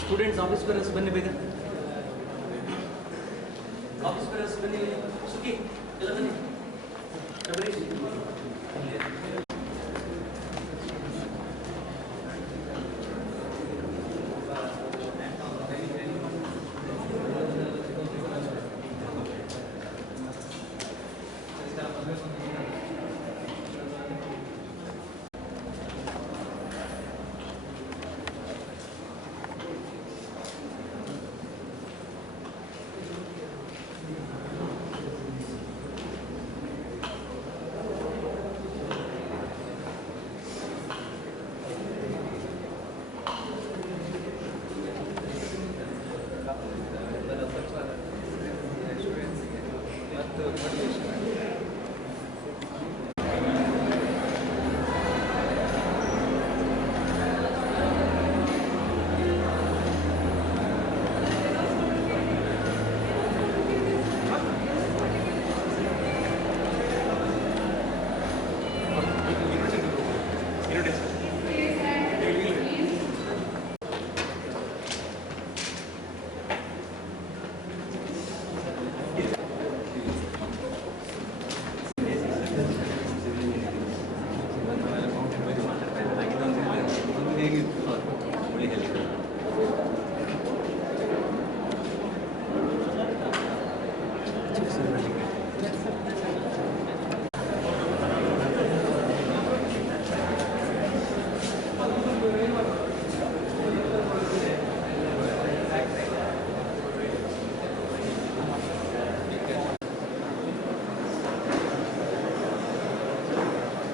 Students office parents ಬನ್ನಿ ಬೇಗ. Office parents ಬನ್ನಿ. ಸುಖಿ ಎಲ್ಲ ಬನ್ನಿ.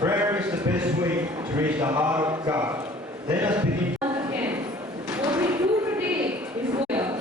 Prayer is the best way to reach the heart of God. Let us begin. Again, what we do today is here.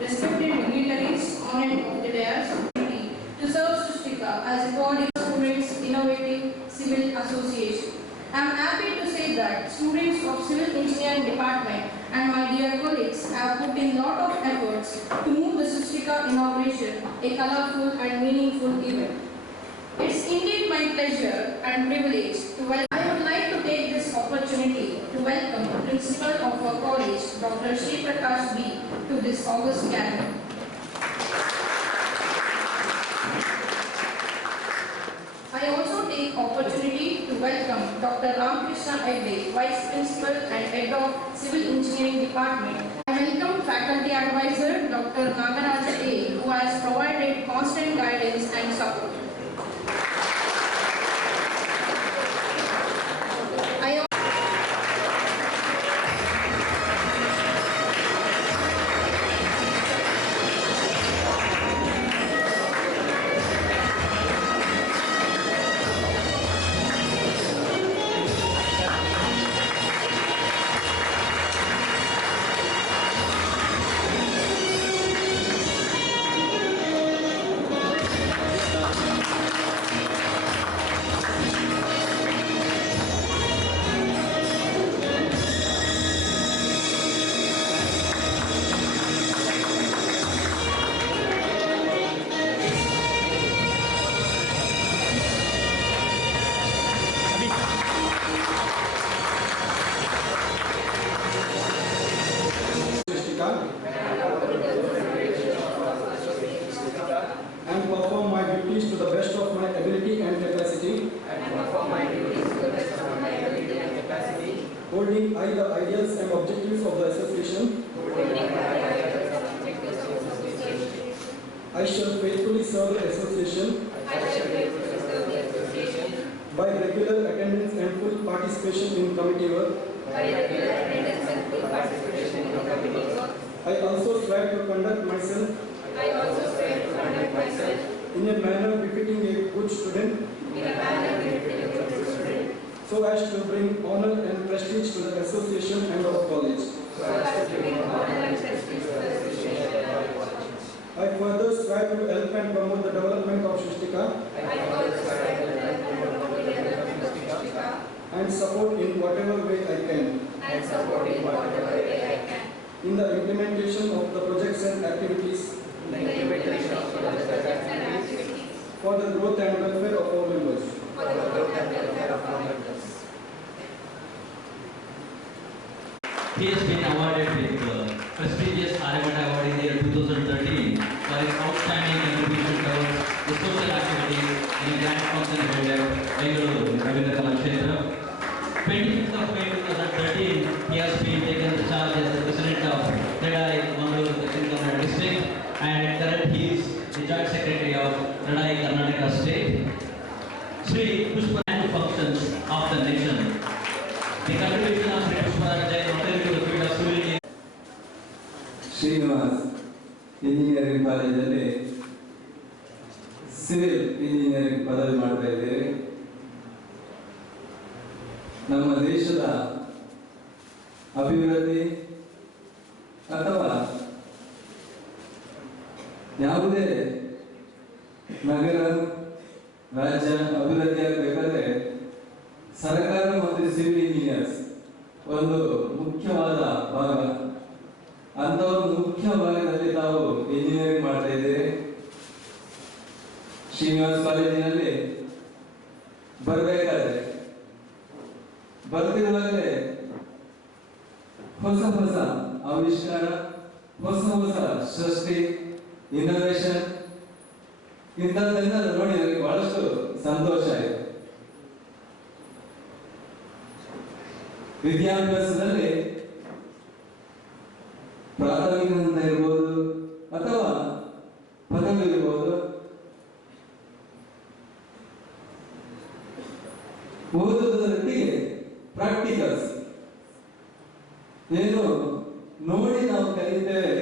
Respected dignitaries, honored of the dais, to serve Srishtika as a body of Students Innovative Civil Association. I am happy to say that students of Civil Engineering Department and my dear colleagues have put in lot of efforts to move the Srishtika inauguration a colorful and meaningful event. It's indeed my pleasure and privilege to welcome. I would like to take this opportunity to welcome the principal of our college, Dr. Sri Prakash B, to this august gathering. I also take opportunity to welcome Dr. Ramkrishna Egde, Vice Principal and Head of Civil Engineering Department. I welcome Faculty Advisor Dr. Nagaraja A, who has provided constant guidance and support. And perform my duties to the best of my ability and capacity. Holding high the ideals and objectives of the association. I shall faithfully serve the association. By regular attendance and full participation in committee work. I also strive to conduct myself in a manner befitting a good student, so as to bring honor and prestige to the association and our college. I further strive to help and promote the development of Srishtika and support in whatever way I can in the implementation of the projects and activities for the growth and welfare of our members. He has been awarded with the prestigious Aryabhatta Award in the year 2013 for his outstanding contribution towards the social activities in Grand Council Builder, Bengaluru, Ravindra Kalakshetra. 25th of May 2013, he has been taken the charge as the President of Redai, Mangaluru, Dakshin Kannada District, and at current he is the Joint Secretary of Redai, Karnataka State. Sri Pushparaj functions of the nation. The contribution of Sri Pushparaj Jain not only to the field of civil engineering. Srinivas engineering ಕಾಲೇಜಲ್ಲಿ civil engineering ಪದವಿ ಮಾಡ್ತಾ ಇದ್ದೇವೆ. ನಮ್ಮ ದೇಶದ ಅಭಿವೃದ್ಧಿ ಅಥವಾ ಯಾವುದೇ ನಗರ ರಾಜ್ಯ ಅಭಿವೃದ್ಧಿ ಆಗಬೇಕಾದ್ರೆ ಸರ್ಕಾರ ಮತ್ತು ಸಿವಿಲ್ ಇಂಜಿನಿಯರ್ಸ್ ಒಂದು ಮುಖ್ಯವಾದ ಭಾಗ. ಅಂತ ಒಂದು ಮುಖ್ಯ ಭಾಗದಲ್ಲಿ ನಾವು ಇಂಜಿನಿಯರಿಂಗ್ ಮಾಡ್ತಾ ಇದ್ದೇವೆ. ಶ್ರೀನಿವಾಸ್ ಕಾಲೇಜಿನಲ್ಲಿ ಬರ್ತಿರುವಾಗಲೇ ಹೊಸ ಹೊಸ ಆವಿಷ್ಕಾರ, ಹೊಸ ಹೊಸ ಸೃಷ್ಟಿ, ಇನ್ನೋವೇಷನ್ ಇಂಥದ್ದೆಲ್ಲ ನೋಡಿ ನನಗೆ ಬಹಳಷ್ಟು ಸಂತೋಷ ಆಯಿತು. ವಿದ್ಯಾಭ್ಯಾಸದಲ್ಲಿ ಪ್ರಾಥಮಿಕ ಹಂತ ಇರ್ಬೋದು ಅಥವಾ ಪದವಿ ಇರ್ಬೋದು, ಓದುವುದರೊಟ್ಟಿಗೆ ಪ್ರಾಕ್ಟಿಕಲ್ಸ್ ಏನು ನೋಡಿ ನಾವು ಕಲಿತೇವೆ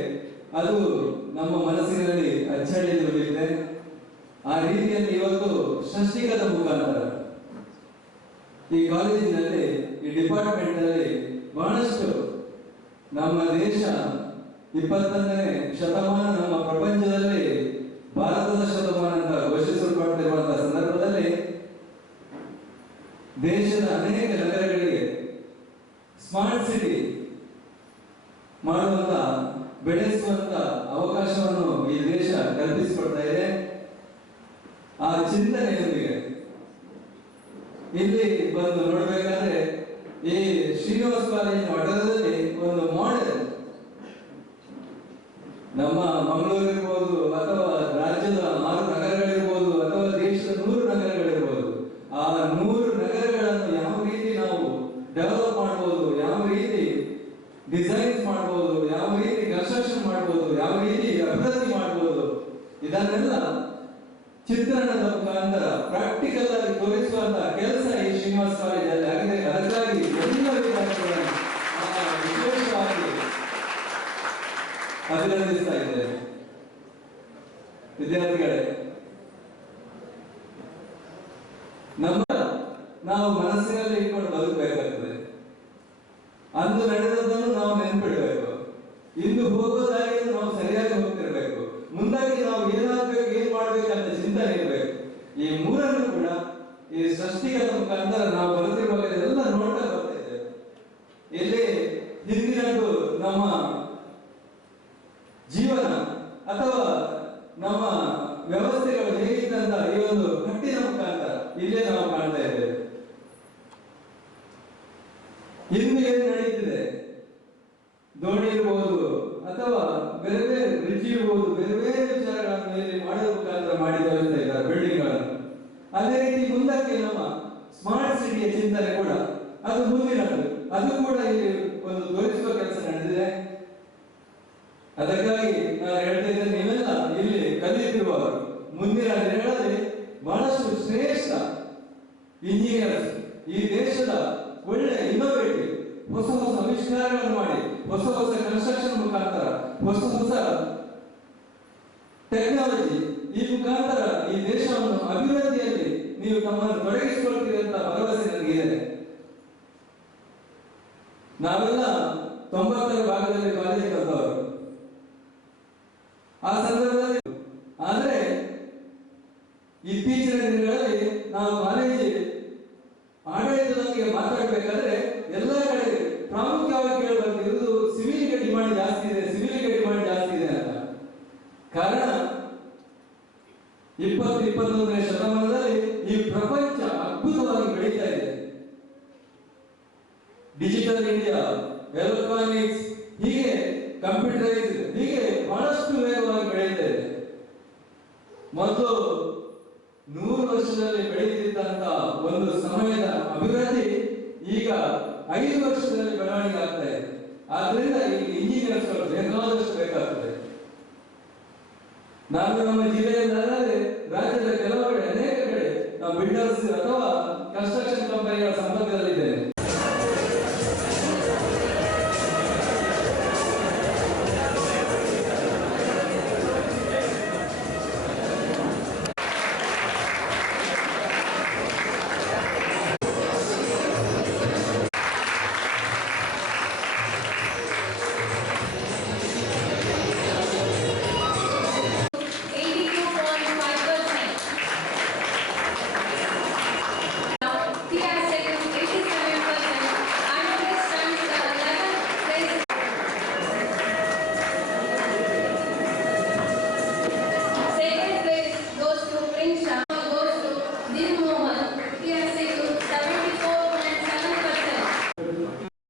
ಅದು ನಮ್ಮ ಮನಸ್ಸಿನಲ್ಲಿ ಅಚ್ಚಳಿಯಲ್ಲಿ ಉಳಿಯುತ್ತೆ. ಆ ರೀತಿಯಲ್ಲಿ ಇವತ್ತು ಷಷ್ಠಿಕದ ಮುಖಾಂತರ ಈ ಕಾಲೇಜಿನಲ್ಲಿ ಈ ಡಿಪಾರ್ಟ್ಮೆಂಟ್ ನಲ್ಲಿ ಬಹಳಷ್ಟು ನಮ್ಮ ದೇಶ 21ನೇ ಶತಮಾನ ನಮ್ಮ ಪ್ರಪಂಚದಲ್ಲಿ ಭಾರತದ ಶತಮಾನ ಅಂತ ಘೋಷಿಸಲ್ಪಟ್ಟಿರುವಂತಹ ಸಂದರ್ಭದಲ್ಲಿ ದೇಶದ ಅನೇಕ ನಗರಗಳಿಗೆ ಸ್ಮಾರ್ಟ್ ಸಿಟಿ ಮಾಡುವಂತ ಬೆಳೆಸುವಂತ ಅವಕಾಶವನ್ನು ಈ ದೇಶ ಕಲ್ಪಿಸಿಕೊಡ್ತಾ ಇದೆ. ಆ ಚಿಂತನೆಯೊಂದಿಗೆ ಇಲ್ಲಿ ಬಂದು ನೋಡಬೇಕಾದ್ರೆ ಈ ಶ್ರೀನಿವಾಸ ಕಾಲೇಜಿನ ವಠಾರದಲ್ಲಿ ಒಂದು ಮಾಡೆಲ್ ನಮ್ಮ ಮಂಗಳೂರು ಇರ್ಬೋದು ಅಥವಾ ರಾಜ್ಯದ 6 ನಗರಗಳಿರ್ಬೋದು ಅಥವಾ ದೇಶದ 100 ನಗರಗಳಿರ್ಬೋದು, ಆ 100 ನಗರಗಳನ್ನು ಯಾವ ರೀತಿ ನಾವು ಡೆವಲಪ್ ಮಾಡ್ಬೋದು, ಯಾವ ರೀತಿ ಡಿಸೈನ್ಸ್ ಮಾಡ್ಬೋದು, ಯಾವ ರೀತಿ ಕನ್ಸ್ಟ್ರಕ್ಷನ್ ಮಾಡ್ಬೋದು, ಯಾವ ರೀತಿ ಅಭಿವೃದ್ಧಿ ಮಾಡ್ಬೋದು, ಇದನ್ನೆಲ್ಲ ಚಿತ್ರಣದ ಮುಖಾಂತರ ಪ್ರಾಕ್ಟಿಕಲ್ ಆಗಿ ತೋರಿಸುವಂತಹ ಕೆಲಸ ಈ ಶ್ರೀನಿವಾಸ ಕಾಲೇಜಲ್ಲಿ ಆಗಿದೆ. ಅದಕ್ಕಾಗಿ ಎಲ್ಲ ವಿದ್ಯಾರ್ಥಿಗಳನ್ನು ವಿಶೇಷವಾಗಿ ಅಭಿನಂದಿಸ್ತಾ ಇದ್ದೇವೆ. ವಿದ್ಯಾರ್ಥಿಗಳೇ, ನಾವು ಮನಸ್ಸಿನಲ್ಲಿ ಇಟ್ಕೊಂಡು ಬದುಕಬೇಕಾಗ್ತದೆ. ಅಂದು ನಡೆದದ್ದನ್ನು ನಾವು ನೆನಪಿಡಬೇಕು. ಇಂದು ಹೋಗೋದಾಗಿ ನಾವು ಸರಿಯಾಗಿ ಹೋಗ್ತಿರ್ಬೇಕು. ಮುಂದಾಗಿ ನಾವು ಏನಾಗಬೇಕು, ಏನ್ ಮಾಡ್ಬೇಕಂತ ಚಿಂತನೆ ಇರಬೇಕು. ಈ ಮೂರನ್ನು ಕೂಡ ಈ ಷಷ್ಠಿಕದ ಮುಖಾಂತರ ನಾವು ಬರೆದಿರುವಾಗ ಎಲ್ಲ ನೋಡ್ತಾ ಬರ್ತಾ ಇದ್ದೇವೆ. ಇಲ್ಲಿ ಹಿಂದಿನದ್ದು ನಮ್ಮ ಜೀವನ ಅಥವಾ ನಮ್ಮ ವ್ಯವಸ್ಥೆಗಳು ಹೇಗಿದ್ದಂತ ಈ ಒಂದು ಕಟ್ಟಿನ ಮುಖಾಂತರ ಇಲ್ಲೇ ನಾವು ಕಾಣ್ತಾ ಇದ್ದೇವೆ. ಇಂದು ಏನು ನಡೀತಿದೆ, ದೋಣಿ ಇರಬಹುದು ಅಥವಾ ಬೇರೆ ಬೇರೆ ಬ್ರಿಡ್ಜ್ ಇರಬಹುದು, ಬೇರೆ ಬೇರೆ ವಿಚಾರಗಳನ್ನು ಇಲ್ಲಿ ಮಾಡುವ ಮುಖಾಂತರ ಮಾಡಿ ತೋರಿಸ್ತಾ ಇದ್ದಾರೆ ಬಿಲ್ಡಿಂಗ್ಗಳನ್ನು. ಅದೇ ರೀತಿ ಮುಂದಕ್ಕೆ ನಮ್ಮ ಸ್ಮಾರ್ಟ್ ಸಿಟಿಯ ಚಿಂತನೆ ಕೂಡ ಅದು ಮುಂದಿನದು, ಅದು ಕೂಡ ಇಲ್ಲಿ ಒಂದು ತೋರಿಸುವ ಕೆಲಸ ನಡೆದಿದೆ. ಅದಕ್ಕಾಗಿ ನಾನು ಹೇಳ್ತಿದ್ದೇನೆ, ನೀವೆಲ್ಲ ಇಲ್ಲಿ ಕಲಿಯುತ್ತಿರುವವರು ಮುಂದಿನ ದಿನಗಳಲ್ಲಿ ಬಹಳಷ್ಟು ಶ್ರೇಷ್ಠ ಇಂಜಿನಿಯರ್ಸ್, ಈ ದೇಶದ ಒಳ್ಳೆ ಇನ್ನೋವೇಟಿವ್ ಹೊಸ ಹೊಸ ಆವಿಷ್ಕಾರಗಳನ್ನು ಮಾಡಿ, ಹೊಸ ಹೊಸ ಕನ್ಸ್ಟ್ರಕ್ಷನ್ ಮುಖಾಂತರ, ಹೊಸ ಹೊಸ ಟೆಕ್ನಾಲಜಿ ಈ ಮುಖಾಂತರ ಈ ದೇಶವನ್ನು ಅಭಿವೃದ್ಧಿಯಲ್ಲಿ ನೀವು ತಮ್ಮನ್ನು ತೊಡಗಿಸಿಕೊಳ್ತೀರಿ ಅಂತ ಭರವಸೆ ನನಗಿದೆ. ನಾವೆಲ್ಲ 90ರ ಭಾಗದಲ್ಲಿ ಕಾಲೇಜ್ ಕಲಿತವರು. ಆ ಸಂದರ್ಭದಲ್ಲಿ ಆದ್ರೆ ಇತ್ತೀಚಿನ ದಿನಗಳಲ್ಲಿ ನಾವು ಕಾಲೇಜ್ ಆಡಳಿತದೊಂದಿಗೆ ಮಾತಾಡಬೇಕಾದ್ರೆ ಎಲ್ಲ ಕಡೆ ಪ್ರಾಮುಖ್ಯವಾಗಿ ಕೇಳಬೇಕಿರುವುದು ಸಿವಿಲ್ಗೆ ಡಿಮಾಂಡ್ ಜಾಸ್ತಿ ಇದೆ, ಸಿವಿಲ್ಗೆ ಡಿಮಾಂಡ್ ಜಾಸ್ತಿ ಇದೆ ಅಂತ. ಕಾರಣ 21ನೇ ಶತಮಾನದಲ್ಲಿ ಈ ಪ್ರಪಂಚ ಅದ್ಭುತವಾಗಿ ಬೆಳೀತಾ ಇದೆ. ಡಿಜಿಟಲ್ ಇಂಡಿಯಾ, ಎಲೆಕ್ಟ್ರಾನಿಕ್ಸ್, ಹೀಗೆ ಕಂಪ್ಯೂಟರೈಸ್, ಹೀಗೆ ಬಹಳಷ್ಟು ವೇಗವಾಗಿ ಬೆಳೀತಾ ಇದೆ. ಮೊದಲು 100 ವರ್ಷದಲ್ಲಿ ಬೆಳೆಯುತ್ತಿದ್ದಂತ ಒಂದು ಸಮಯದ ಅಭಿವೃದ್ಧಿ ಈಗ 5 ವರ್ಷದಲ್ಲಿ ಬೆಳವಣಿಗೆ ಆಗ್ತಾ ಇದೆ. ಆದ್ರಿಂದ ಈ ಇಂಜಿನಿಯರ್ಸ್ ಬೇಕಾದಷ್ಟು ಬೇಕಾಗ್ತದೆ. ನಾನು ನಮ್ಮ ಜಿಲ್ಲೆಯಲ್ಲಾದರೆ ರಾಜ್ಯದ ಕೆಲವು ಕಡೆ, ಅನೇಕ ಕಡೆ ನಾವು ಬಿಲ್ಡರ್ಸ್ ಅಥವಾ ಕನ್ಸ್ಟ್ರಕ್ಷನ್